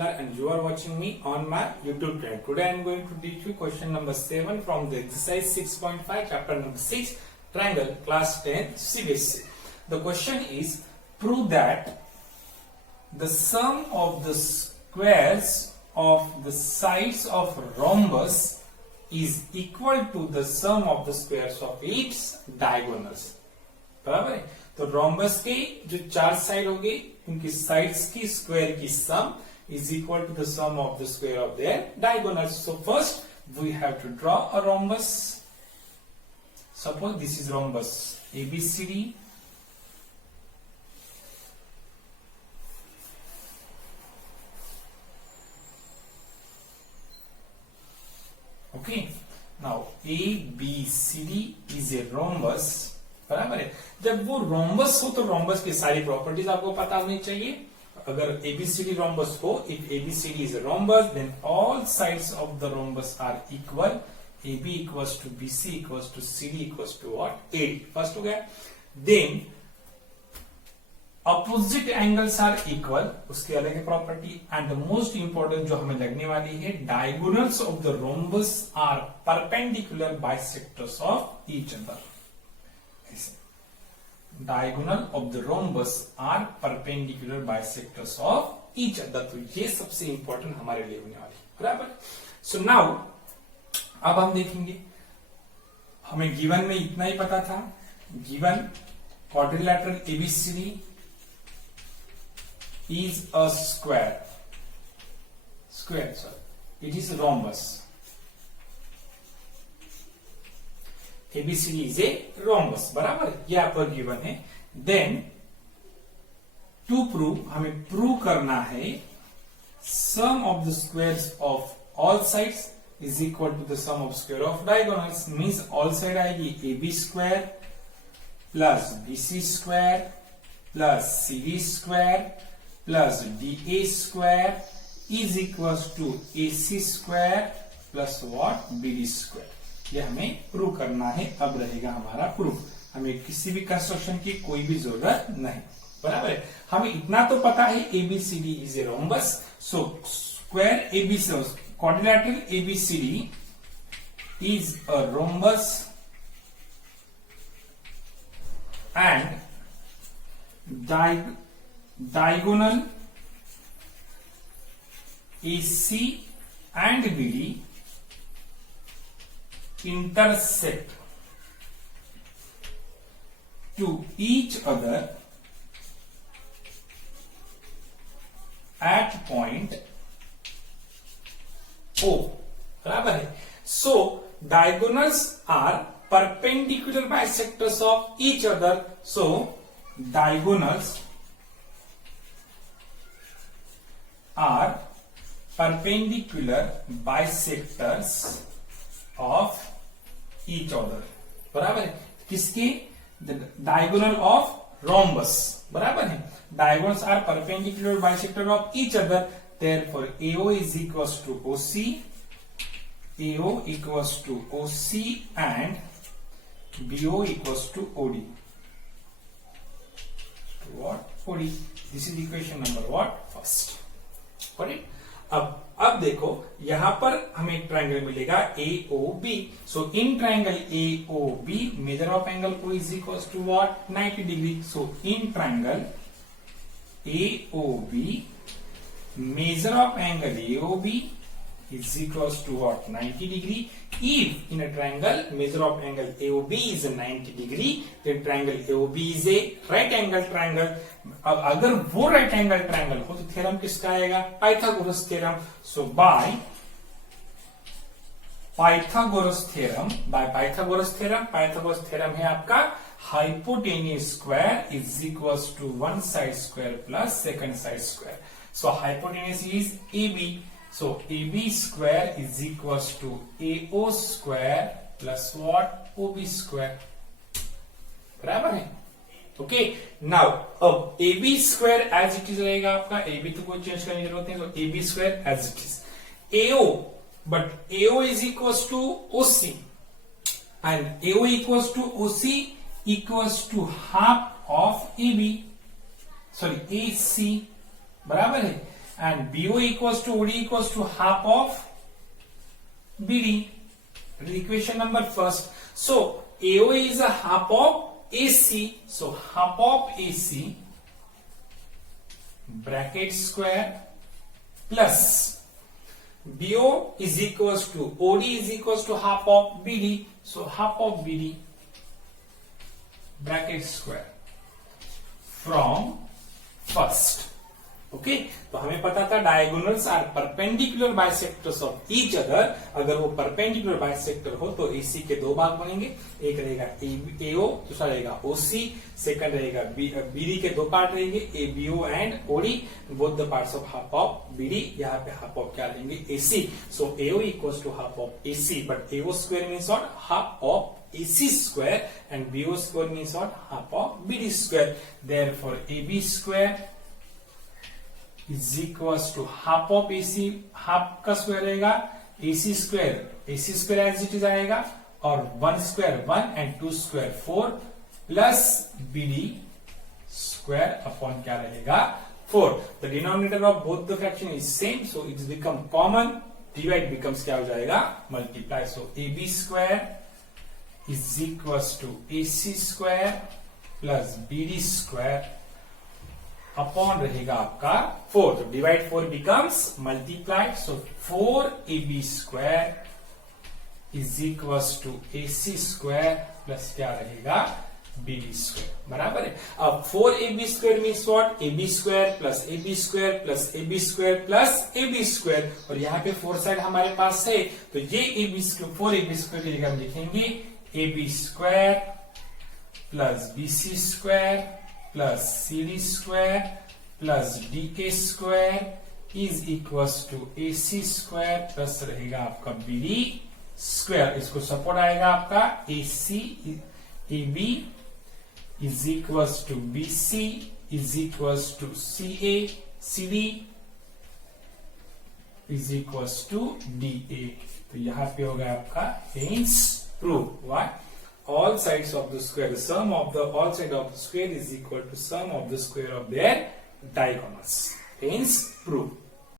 Bachelor and you are watching me on my YouTube channel. Today I am going to teach you question number 7 from the exercise 6.5 chapter number 6 triangle class 10 CBSE. The question is prove that the sum of the squares of the sides of rhombus is equal to the sum of the squares of its diagonals. बराबर है. तो रोम्बस के जो चार साइड हो गए उनकी साइड्स की स्क्वायर की sum is equal to the sum of the square of their diagonals. So first we have to draw a rhombus. Suppose this is rhombus ABCD. Okay, now ABCD is a rhombus. बराबर है. जब वो रोम्बस हो तो रोम्बस की सारी प्रॉपर्टीज आपको पता होनी चाहिए. अगर ABCD रोम्बस हो, if ABCD is a rhombus, then all sides of the rhombus are equal. AB equals to BC equals to CD equals to what? 8. First हो गया. Then opposite angles are equal, उसकी अलग है property. And the most important जो हमें लगने वाली है, diagonals of the rhombus are perpendicular bisectors of each other. Diagonal of the rhombus are perpendicular bisectors of each other. तो ये सबसे इंपॉर्टेंट हमारे लिए होने वाली. बराबर. सो नाउ अब हम देखेंगे, हमें गिवन में इतना ही पता था. Given quadrilateral ABCD is a square, sorry, it is a rhombus. ABCD is a rhombus. बराबर, ये आपका गिवन है. देन टू प्रूव, हमें प्रूव करना है sum of the squares of all sides is equal to the sum of square of diagonals. Means all side आएगी AB square plus BC square plus CD square plus DA square is equal to AC square plus what BD square. ये हमें prove करना है. अब रहेगा हमारा प्रूफ. हमें किसी भी कंस्ट्रक्शन की कोई भी जरूरत नहीं. बराबर है. हमें इतना तो पता है ABCD is a rhombus. So square ABC, quadrilateral ABCD is a rhombus and diagonal AC and BD intersect to each other at point O. बराबर है. So diagonals are perpendicular bisectors of each other. So diagonals are perpendicular bisectors of each other. बराबर है. किसके? diagonal of rhombus. बराबर है. diagonals are perpendicular bisector of each other. Therefore AO is equals to OC, AO equals to OC and BO equals to OD. What? OD. This is equation number what? First. Got it? अब देखो यहां पर हमें एक triangle मिलेगा AOB. So in triangle AOB measure of angle को is equal to what? 90 degree. So in triangle AOB measure of angle AOB is equals to what? 90 degree. If in a triangle measure of angle AOB is 90 degree, then triangle AOB is a right angle triangle. अब अगर वो right angle triangle हो तो theorem किसका आएगा? Pythagoras theorem. So by Pythagoras theorem, Pythagoras theorem है आपका hypotenuse square is equal to one side square plus second side square. So hypotenuse is AB. So AB square is equals to AO square plus what? OB square. बराबर है. Okay. Now अब AB square as it is रहेगा आपका. AB तो कोई चेंज करने की जरूरत नहीं. तो AB square as it is. AO, but AO is equals to OC and AO equals to OC equals to half of AB. Sorry AC. बराबर है. and BO equals to OD equals to half of BD. That is equation number first. So AO is a half of AC. So half of AC bracket square plus BO is equals to OD is equals to half of BD. So half of BD bracket square from first. ओके तो हमें पता था diagonals are perpendicular bisectors of each other. अगर वो perpendicular bisector हो तो एसी के दो भाग बनेंगे. एक रहेगा एओ, दूसरा रहेगा ओसी, सेकंड रहेगा बीडी के दो पार्ट रहेंगे ABO and OD, both the parts of half of BD. यहाँ पे हाफ ऑफ क्या लेंगे AC. So AO equals to half of AC, but AO square means what half of AC square and BO square means what half of BD square. Therefore AB square is equals to half of AC. Half का स्क्वायर रहेगा AC square as it is आएगा और 1 square 1 and 2 square 4 plus BD square upon क्या रहेगा 4. The denominator of both the fraction is same, so it's become common. Divide becomes क्या हो जाएगा multiply. So AB square is equals to AC square plus BD square upon रहेगा आपका 4. तो divide 4 becomes multiplied. So 4AB square is equals to AC square plus क्या रहेगा BD square. बराबर है. अब 4AB square means what? AB square plus AB square plus AB square plus AB square. और यहाँ पे 4 साइड हमारे पास है तो ये AB square 4AB square की जगह हम लिखेंगे AB square plus BC square plus CD square plus DA square is equals to AC square plus रहेगा आपका BD square. इसको सपोर्ट आएगा आपका AC AB is equals to BC is equals to CA CD is equals to DA. तो यहाँ पे होगा आपका hence prove what all sides of the square, the sum of the all side of the square is equal to sum of the square of their diagonals. Hence prove.